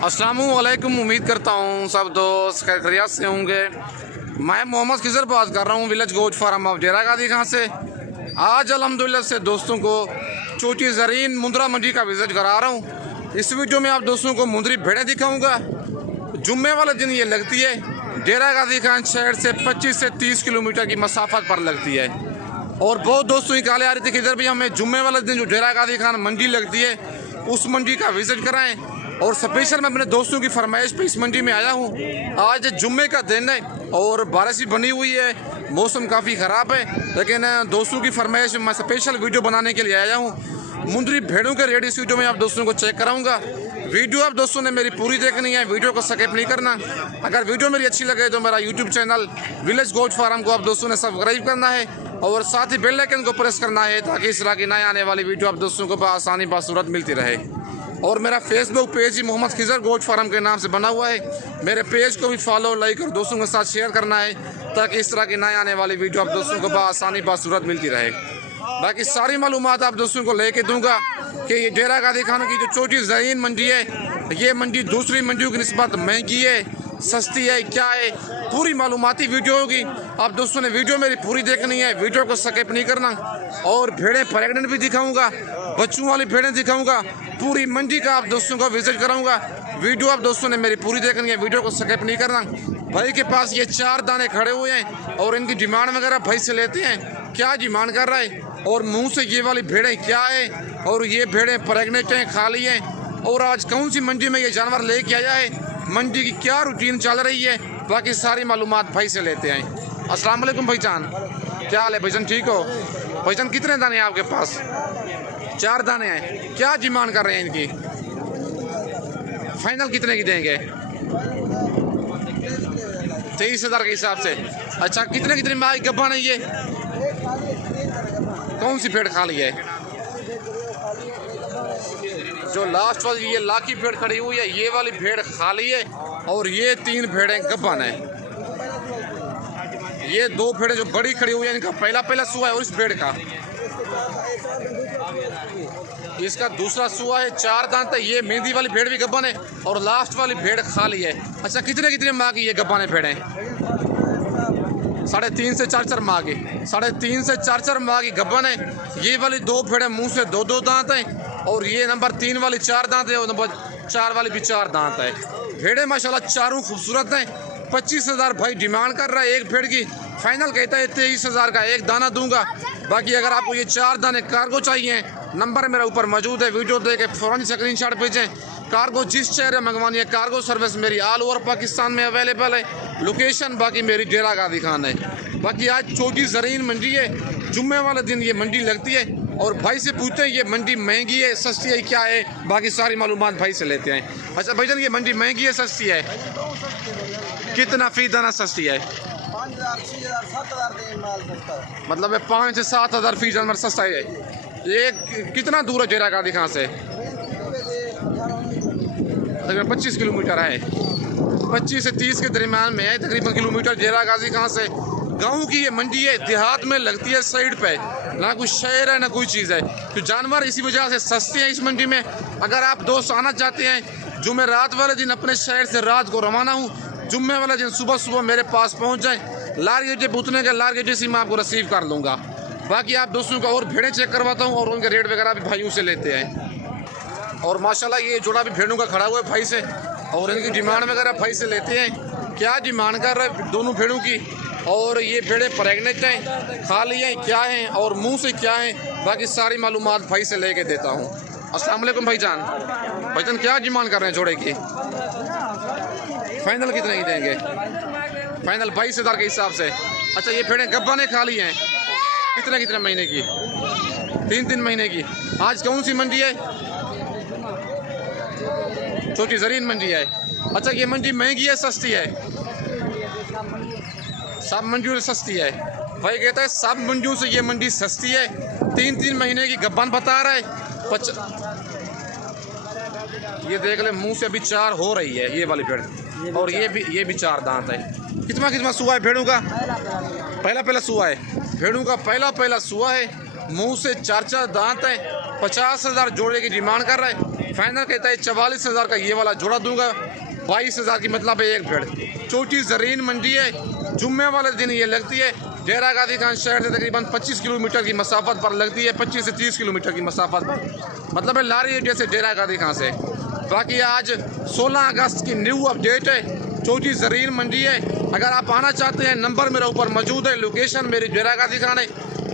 अस्सलामुअलैकुम। उम्मीद करता हूँ सब दोस्त खैरियत से होंगे। मैं मोहम्मद खिजर बात कर रहा हूँ विलेज गोट फार्म ऑफ डेरा गाजी खां से। आज अल्हम्दुलिल्लाह से दोस्तों को चोटी ज़रीन मुंद्रा मंडी का विज़िट करा रहा हूँ। इस वीडियो में आप दोस्तों को मुंद्री भेड़ें दिखाऊँगा। जुम्मे वाले दिन ये लगती है। डेरा गाजी खान शहर से 25 से 30 किलोमीटर की मसाफत पर लगती है। और बहुत दोस्तों की कॉलें आ रही थी कि इधर भी हमें जुम्मे वाले दिन जो डेरा गाजी खान मंडी लगती है उस मंडी का विज़िट कराएँ। और स्पेशल मैं अपने दोस्तों की फरमाइश पे इस मंडी में आया हूँ। आज जुम्मे का दिन है और बारिश भी बनी हुई है, मौसम काफ़ी ख़राब है, लेकिन दोस्तों की फरमाइश मैं स्पेशल वीडियो बनाने के लिए आया हूँ। मुंद्री भेड़ों के रेट इस वीडियो में आप दोस्तों को चेक कराऊंगा। वीडियो आप दोस्तों ने मेरी पूरी देखनी है, वीडियो को स्किप नहीं करना। अगर वीडियो मेरी अच्छी लगे तो मेरा YouTube channel village goat farm को आप दोस्तों ने सब्सक्राइब करना है और साथ ही बेल आइकन को प्रेस करना है ताकि इस तरह की नए आने वाली वीडियो आप दोस्तों को आसानी बासूरत मिलती रहे। और मेरा फेसबुक पेज ही मोहम्मद खिजर गोट फार्म के नाम से बना हुआ है। मेरे पेज को भी फॉलो लाइक और दोस्तों के साथ शेयर करना है ताकि इस तरह की नए आने वाली वीडियो आप दोस्तों को आसानी बासूरत मिलती रहे। बाकी सारी मालूमात आप दोस्तों को लेके दूंगा कि ये डेरा गाजी खान की जो चोटी ज़रीन मंडी है, ये मंडी दूसरी मंडियों की निस्बत महंगी है, सस्ती है, क्या है, पूरी मालूमाती वीडियो होगी। आप दोस्तों ने वीडियो मेरी पूरी देखनी है, वीडियो को स्किप नहीं करना। और भेड़ें प्रेग्नेंट भी दिखाऊंगा, बच्चों वाली भेड़ें दिखाऊंगा, पूरी मंडी का आप दोस्तों को विजिट कराऊंगा। वीडियो आप दोस्तों ने मेरी पूरी देखनी है, वीडियो को स्किप नहीं करना। भाई के पास ये 4 दाने खड़े हुए हैं और इनकी डिमांड वगैरह भाई से लेते हैं, क्या डिमांड कर रहा है और मुँह से ये वाली भेड़ें क्या है और ये भेड़ें प्रेग्नेंट हैं, खाली हैं, और आज कौन सी मंडी में ये जानवर लेके आया है, मंडी की क्या रूटीन चल रही है, बाकी सारी मालूमात भाई से लेते हैं। अस्सलाम वालेकुम भाईजान, क्या हाल है भाईजान, ठीक हो भाईजान? कितने दाने हैं आपके पास? 4 दाने हैं। क्या डिमांड कर रहे हैं इनकी? फाइनल कितने की देंगे? 23,000 के हिसाब से। अच्छा, कितने माह की गब्बन है ये? कौन सी भेड़ खा ली है? जो लास्ट वाली ये लाकी भेड़ खड़ी हुई है, ये वाली भेड़ खाली है और ये 3 भेड़ें गब्बन है। ये 2 भेड़ें जो बड़ी खड़ी हुई है इनका पहला सुआ है और इस भेड़ का इसका दूसरा सुआ है। 4 दांत है। ये मेहंदी वाली भेड़ भी गब्बन है और लास्ट वाली भेड़ खाली है। अच्छा, कितने माह की ये गब्बन है भेड़ें? 3.5 से 4 माह की। 3.5 से 4 माह की गब्बन है। ये वाली 2 भेड़ें मुंह से 2 दांत हैं और ये नंबर 3 वाली 4 दांत है और नंबर 4 वाली भी 4 दांत है। भेड़ें माशाल्लाह चारों खूबसूरत हैं। 25,000 भाई डिमांड कर रहा है एक भेड़ की, फाइनल कहता है 23,000 का एक दाना दूंगा। बाकी अगर आपको ये 4 दाने कार्गो चाहिए, नंबर मेरा ऊपर मौजूद है, वीडियो देख के फ़ौरन स्क्रीनशॉट भेजें। कार्गो जिस शहर में मंगवानी है, कार्गो सर्विस मेरी ऑल ओवर पाकिस्तान में अवेलेबल है। लोकेशन बाकी मेरी डेरा गाजी खान है। बाकी आज चोटी ज़रीन मंडी है, जुम्मे वाले दिन ये मंडी लगती है और भाई से पूछते हैं ये मंडी महंगी है, सस्ती है, क्या है, बाकी सारी मालूमात भाई से लेते हैं। अच्छा भाईजान, ये मंडी महंगी है, सस्ती है? कितना फी दाना सस्ती है? मतलब 5 से 7,000 फी जानवर सस्ता है। ये कितना दूर है डेरा गाजी खान से? तकरीबन 25 किलोमीटर है। 25 से 30 के दरमियान में है तकरीबन किलोमीटर डेरा गाजी खान से। गाँव की ये मंडी है, देहात में लगती है साइड पे, ना कोई शहर है ना कोई चीज़ है। तो जानवर इसी वजह से सस्ते हैं इस मंडी में। अगर आप दोस्त आना चाहते हैं, जुमेरात वाले दिन अपने शहर से रात को रवाना हूँ, जुम्मे वाले दिन सुबह मेरे पास पहुँच जाएँ, लार गेटे पूछने के लार गेटे से मैं आपको रिसीव कर लूँगा। बाकी आप दोस्तों को और भेड़ें चेक करवाता हूँ और उनके रेट वगैरह भी भाइयों से लेते हैं। और माशाल्लाह ये जोड़ा भी भेड़ों का खड़ा हुआ है भाई से और इनकी डिमांड वगैरह भाई से लेते हैं। क्या डिमांड कर रहे हैं दोनों भेड़ों की, और ये भेड़ें प्रेग्नेंट हैं, खाली हैं, क्या हैं और मुंह से क्या हैं, बाकी सारी मालूमात भाई से लेके देता हूँ। अस्सलाम वालेकुम भाईजान, क्या डिमांड कर रहे हैं जोड़े की? फाइनल कितने की देंगे? फाइनल 22,000 के हिसाब से। अच्छा, ये भेड़ें गब्बन खाली हैं, कितने महीने की? 3 महीने की। आज कौन सी मंडी है? चोटी ज़रीन मंडी है। अच्छा, ये मंडी महंगी है, सस्ती है? सब मंडियों से सस्ती है। भाई कहता है सब मंडियों से ये मंडी सस्ती है। 3 महीने की गब्बन बता रहा है। ये देख ले, मुंह से अभी 4 हो रही है ये वाली भेड़, और ये भी 4 दांत है। कितना सुआ है भेड़ों का? पहला सुआ है भेड़ों का, पहला सुआ है। मुंह से 4 दांत है 50,000 जोड़े की डिमांड कर रहा है। फाइनल कहता है 44,000 का ये वाला जोड़ा दूंगा। 22,000 की मतलब है एक भेड़। चोटी ज़रीन मंडी है, जुम्मे वाले दिन ये लगती है। डेरा गाजी खान शहर से तकरीबन 25 किलोमीटर की मसाफत पर लगती है, 25 से 30 किलोमीटर की मसाफत पर, मतलब है लारी एरिया से डेरा गाजी खान से। बाकी आज 16 अगस्त की न्यू अपडेट है, चोटी ज़रीन मंडी है। अगर आप आना चाहते हैं नंबर मेरे ऊपर मौजूद है, लोकेशन मेरी डेरा गाजी खान है।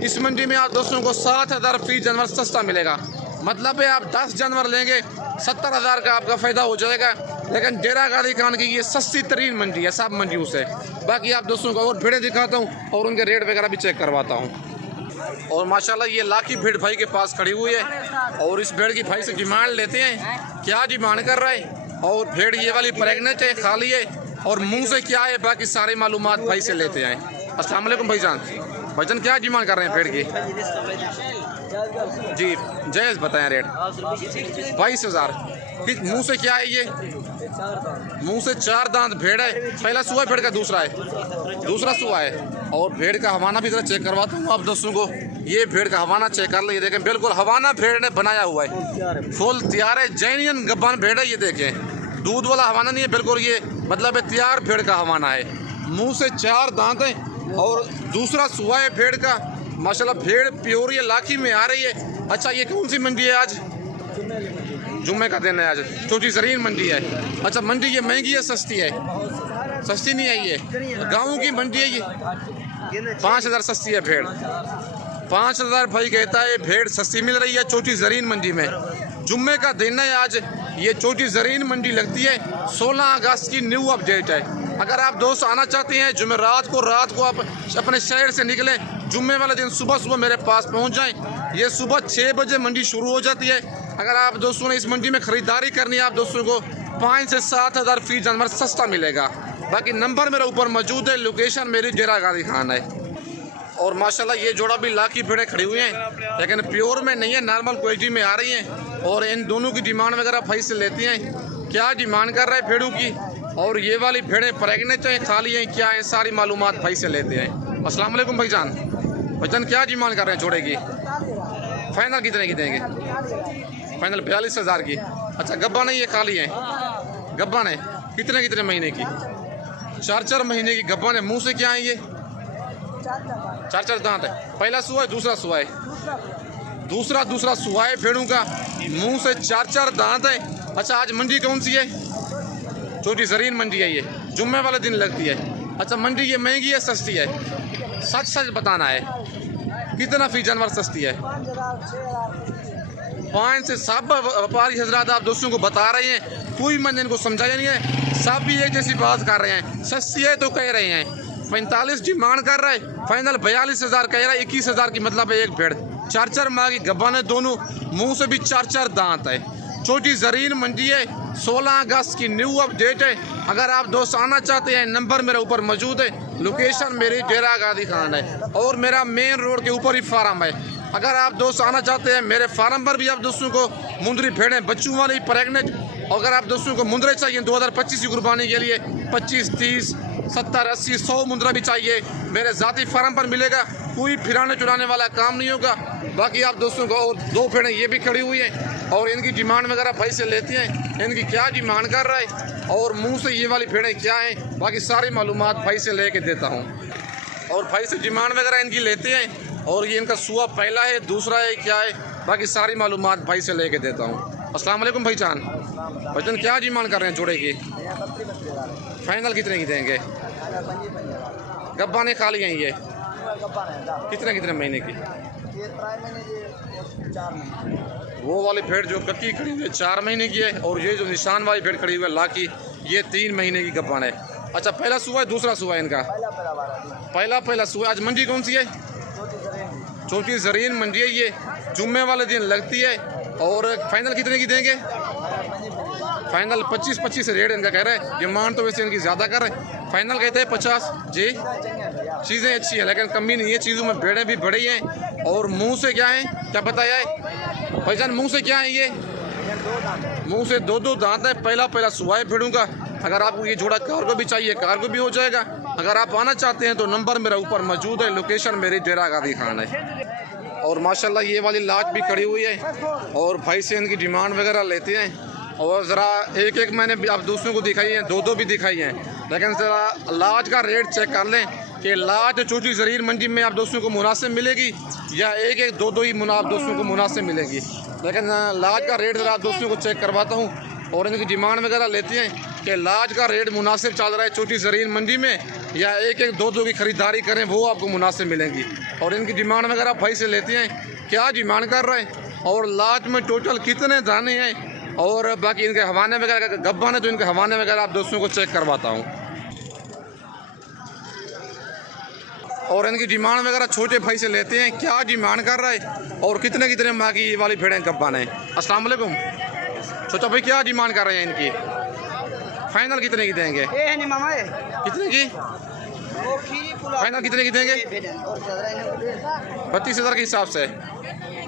इस मंडी में आप दोस्तों को 7,000 फी जानवर सस्ता मिलेगा, मतलब है आप 10 जानवर लेंगे 70,000 का आपका फ़ायदा हो जाएगा। लेकिन डेरा गाजी खान की ये सस्ती तरीन मंडी है सब मंडियों से। बाकी आप दोस्तों को और भेड़ें दिखाता हूँ और उनके रेट वगैरह भी चेक करवाता हूँ। और माशाल्लाह ये लाखी भेड़ भाई के पास खड़ी हुई है और इस भेड़ की भाई से डिमांड लेते हैं, क्या डिमांड कर रहा है। और भेड़ ये वाली प्रेगनेंट है, खाली है और मुँह से क्या है, बाकी सारे मालूमात भाई से लेते हैं। अस्सलाम वालेकुम भाईजान, भाईजान क्या डिमांड कर रहे हैं भेड़ की? जी जायज़ बताएं रेट। 22,000। ठीक, मुँह से क्या है ये? मुँह से 4 दांत भेड़ है। पहला सुआ भेड़ का दूसरा है, दूसरा सुआ है। और भेड़ का हवाना भी जरा चेक करवाता हूँ आप दोस्तों को। ये भेड़ का हवाना चेक कर लीजिए, देखें बिल्कुल हवाना भेड़ ने बनाया हुआ है, फुल तैयार है। जैनियन गब्बान भेड़ है, ये देखें दूध वाला हवाना नहीं है बिल्कुल, ये मतलब है तैयार भेड़ का हवाना है। मुँह से 4 दांत है और दूसरा सुआ है भेड़ का। माशाल्लाह भेड़ प्योर ये लाखी में आ रही है। अच्छा ये कौन सी मंडी है आज? जुम्मे का दिन है आज, चोटी ज़रीन मंडी है। अच्छा मंडी ये महंगी है सस्ती है? सस्ती नहीं है, ये गाँव की मंडी है। ये 5,000 सस्ती है भेड़। 5,000 भाई कहता है भेड़ सस्ती मिल रही है चोटी ज़रीन मंडी में। जुम्मे का दिन है आज, ये चोटी ज़रीन मंडी लगती है। 16 अगस्त की न्यू अपडेट है। अगर आप दोस्त आना चाहते हैं जुमेरात को रात को आप अपने शहर से निकलें, जुम्मे वाले दिन सुबह सुबह मेरे पास पहुंच जाएं। ये सुबह 6 बजे मंडी शुरू हो जाती है। अगर आप दोस्तों ने इस मंडी में ख़रीदारी करनी है, आप दोस्तों को 5 से 7,000 फी जानवर सस्ता मिलेगा। बाकी नंबर मेरे ऊपर मौजूद है, लोकेशन मेरी डेरा गाजी खान है। और माशाल्लाह ये जोड़ा भी लाखी भेड़ें खड़ी हुई हैं, लेकिन प्योर में नहीं है, नॉर्मल क्वालिटी में आ रही हैं। और इन दोनों की डिमांड वगैरह भाई से लेती हैं, क्या डिमांड कर रहे हैं भेड़ों की। और ये वाली भेड़ें प्रेगनेंट हैं, खाली हैं, क्या है, सारी मालूमात भाई से लेते हैं। अस्सलाम वालेकुम भाईजान, भाईजान क्या डिमांड कर रहे हैं जोड़े की? फाइनल कितने की देंगे? फाइनल 42,000 की। अच्छा गब्बान है ये, खाली है? गब्बान है। कितने महीने की? 4 महीने की गब्बान है। मुँह से क्या है ये? 4 दांत है। पहला सुआ है, दूसरा सुआ है? दूसरा सुआ है भेड़ों का। मुँह से 4 दांत है। अच्छा आज मंडी कौन सी है? चोटी ज़रीन मंडी है, ये जुम्मे वाले दिन लगती है। अच्छा मंडी ये महंगी है सस्ती है? सच बताना है, कितना फी जानवर सस्ती है? 5 से सब व्यापारी हजरात आप दोस्तों को बता रहे हैं, कोई मैंने इनको समझाया नहीं है, सब भी एक जैसी बात कर रहे हैं। सस्ती है तो कह रहे हैं। 45 डिमांड कर रहा है, फाइनल 42,000 कह रहा है। 21,000 की मतलब है एक भेड़। 4 माह की गब्बान है दोनों, मुँह से भी 4 दांत है। चोटी ज़रीन मंडी है, 16 अगस्त की न्यू अपडेट है। अगर आप दोस्त आना चाहते हैं नंबर मेरे ऊपर मौजूद है, लोकेशन मेरी डेरा गाजी खान है और मेरा मेन रोड के ऊपर ही फार्म है। अगर आप दोस्त आना चाहते हैं मेरे फार्म पर भी आप दोस्तों को मुंदरी भेड़ें बच्चों वाली प्रेगनेंट, अगर आप दोस्तों को मुंदरे चाहिए 2025 की कुर्बानी के लिए 25, 30, 70, 80, 100 मुंदरा भी चाहिए, मेरे ज़ाती फार्म पर मिलेगा। कोई फिराने चुराने वाला काम नहीं होगा। बाकी आप दोस्तों को और 2 भेड़ें ये भी खड़ी हुई हैं और इनकी डिमांड वगैरह भाई से लेती हैं, इनकी क्या डिमांड कर रहा है और मुँह से ये वाली भेड़ें क्या हैं, बाकी सारी मालूमात भाई से ले देता हूँ। और भाई से डिमांड वगैरह इनकी लेते हैं। और ये इनका सुआ पहला है, दूसरा है, क्या है, बाकी सारी मालूमात भाई से लेके देता हूँ। अस्सलाम वालेकुम भाईजान, भाईजान क्या डिमांड कर रहे हैं जोड़े की? फाइनल कितने की देंगे? गब्बाने खाली हैं ये? कितने महीने की? वो वाली भेड़ जो कक्की खड़ी हुई है 4 महीने की है, और ये जो निशान वाली भेड़ खड़ी हुई है लाखी, ये 3 महीने की गब्बान है। अच्छा पहला सुआ है, दूसरा सुआ है इनका? पहला सुआ। आज मंडी कौन सी है? चोटी ज़रीन मंडी है, ये जुम्मे वाले दिन लगती है। और फाइनल कितने की देंगे? फाइनल 25 रेट इनका कह रहा है। डिमांड तो वैसे इनकी ज़्यादा कर रहे हैं, फाइनल कहते हैं 50। जी चीज़ें अच्छी है लेकिन कमी नहीं है चीज़ों में, भेड़ें भी बड़ी हैं। और मुंह से क्या है, क्या बताया है भाईजान? मुंह से क्या है ये? मुंह से 2 दांत है। पहला सुआ है भेड़ों का। अगर आपको ये जोड़ा कार्गो भी चाहिए, कार्गो भी हो जाएगा। अगर आप आना चाहते हैं तो नंबर मेरा ऊपर मौजूद है, लोकेशन मेरी डेरा गाजी खान है। और माशाल्लाह ये वाली लाज भी खड़ी हुई है और भाई से इनकी डिमांड वगैरह लेते हैं। और ज़रा एक एक मैंने आप दूसरों को दिखाई है, दो दो भी दिखाई हैं, लेकिन ज़रा लाज का रेट चेक कर लें कि लाज चोटी ज़रीर मंडी में आप दोस्तों को मुनासिब मिलेगी या एक एक दो दो ही आप दोस्तों को मुनासिब मिलेगी। लेकिन लाज का रेट ज़रा आप दोस्तों को चेक करवाता हूँ और इनकी डिमांड वगैरह लेते हैं कि लाज का रेट मुनासिब चल रहा है चोटी ज़रीर मंडी में या एक एक दो दो की ख़रीदारी करें वो आपको मुनासिब मिलेंगी। और इनकी डिमांड वगैरह भाई से लेते हैं, क्या डिमांड कर रहे हैं और लाज में टोटल कितने दाने हैं और बाकी इनके हवाने वगैरह गब्बा ने तो इनके हवाने वगैरह आप दोस्तों को चेक करवाता हूँ। और इनकी डिमांड वगैरह छोटे भाई से लेते हैं, क्या डिमांड कर रहा है और कितने कितने माह की वाली भेड़ें गब्बा ने। अस्सलाम वालेकुम। छोटा भाई क्या डिमांड कर रहे हैं इनकी, फाइनल कितने की देंगे? कितने की फाइनल कितने की देंगे? 32,000 के हिसाब से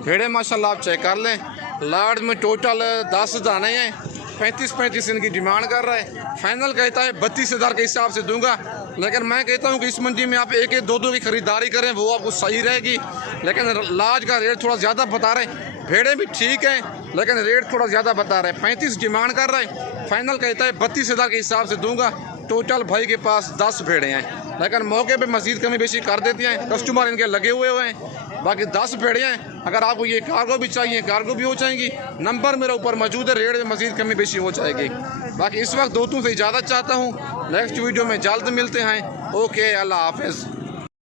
भेड़े माशाल्लाह आप चेक कर लें। लाड में टोटल 10 दाने हैं, 35 इनकी डिमांड कर रहा है। फाइनल कहता है 32,000 के हिसाब से दूंगा, लेकिन मैं कहता हूं कि इस मंडी में आप एक एक दो दो की ख़रीदारी करें वो आपको सही रहेगी। लेकिन लाज का रेट थोड़ा ज़्यादा बता रहे हैं, भेड़े भी ठीक हैं लेकिन रेट थोड़ा ज़्यादा बता रहे हैं। 35 डिमांड कर रहा है, फाइनल कहता है 32,000 के हिसाब से दूंगा। टोटल भाई के पास 10 भेड़े हैं, लेकिन मौके पे मज़ीद कमी बेशी कर देती हैं, कस्टमर इनके लगे हुए हैं। बाकी 10 भेड़े हैं, अगर आपको ये कार्गो भी चाहिए कार्गो भी हो जाएंगी। नंबर मेरे ऊपर मौजूद है, रेट में मज़ीद कमी बेशी हो जाएगी। बाकी इस वक्त दोस्तों से इजाज़त चाहता हूँ, नेक्स्ट वीडियो में जल्द मिलते हैं। ओके, अल्लाह हाफ़िज़।